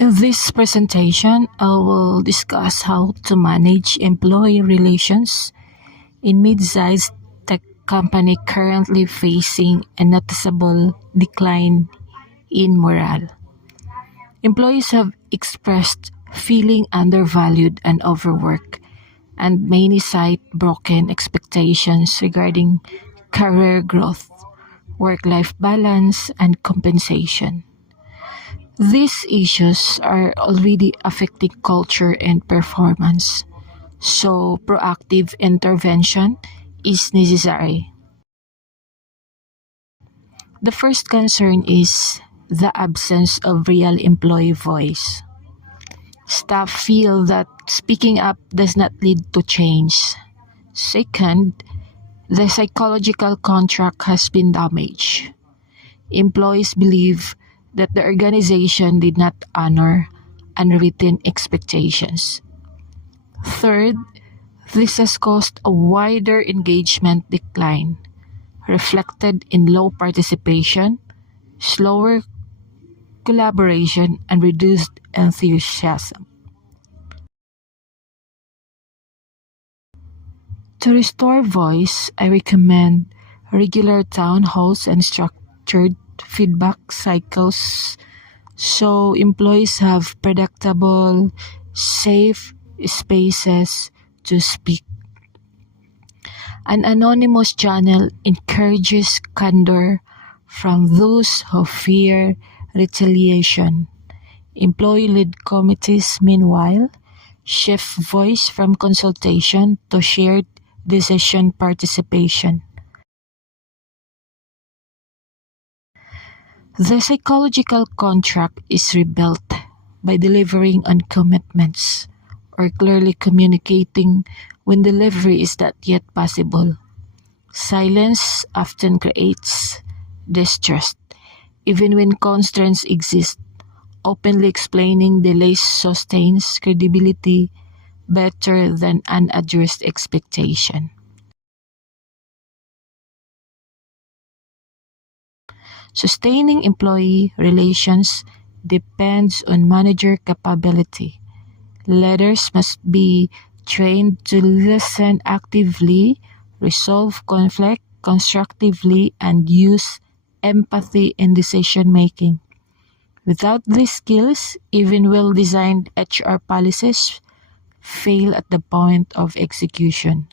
In this presentation, I will discuss how to manage employee relations in mid-sized tech company currently facing a noticeable decline in morale. Employees have expressed feeling undervalued and overworked, and many cite broken expectations regarding career growth, work-life balance, and compensation. These issues are already affecting culture and performance, so proactive intervention is necessary. The first concern is the absence of real employee voice. Staff feel that speaking up does not lead to change. Second, the psychological contract has been damaged. Employees believe that the organization did not honor unwritten expectations. Third, this has caused a wider engagement decline, reflected in low participation, slower collaboration, and reduced enthusiasm. To restore voice, I recommend regular town halls and structured feedback cycles so employees have predictable, safe spaces to speak. An anonymous channel encourages candor from those who fear retaliation. Employee-led committees, meanwhile, shift voice from consultation to shared decision participation. The psychological contract is rebuilt by delivering on commitments or clearly communicating when delivery is not yet possible. Silence often creates distrust, even when constraints exist. Openly explaining delays sustains credibility better than unaddressed expectation. Sustaining employee relations depends on manager capability. Leaders must be trained to listen actively, resolve conflict constructively, and use empathy in decision making. Without these skills, even well-designed HR policies fail at the point of execution.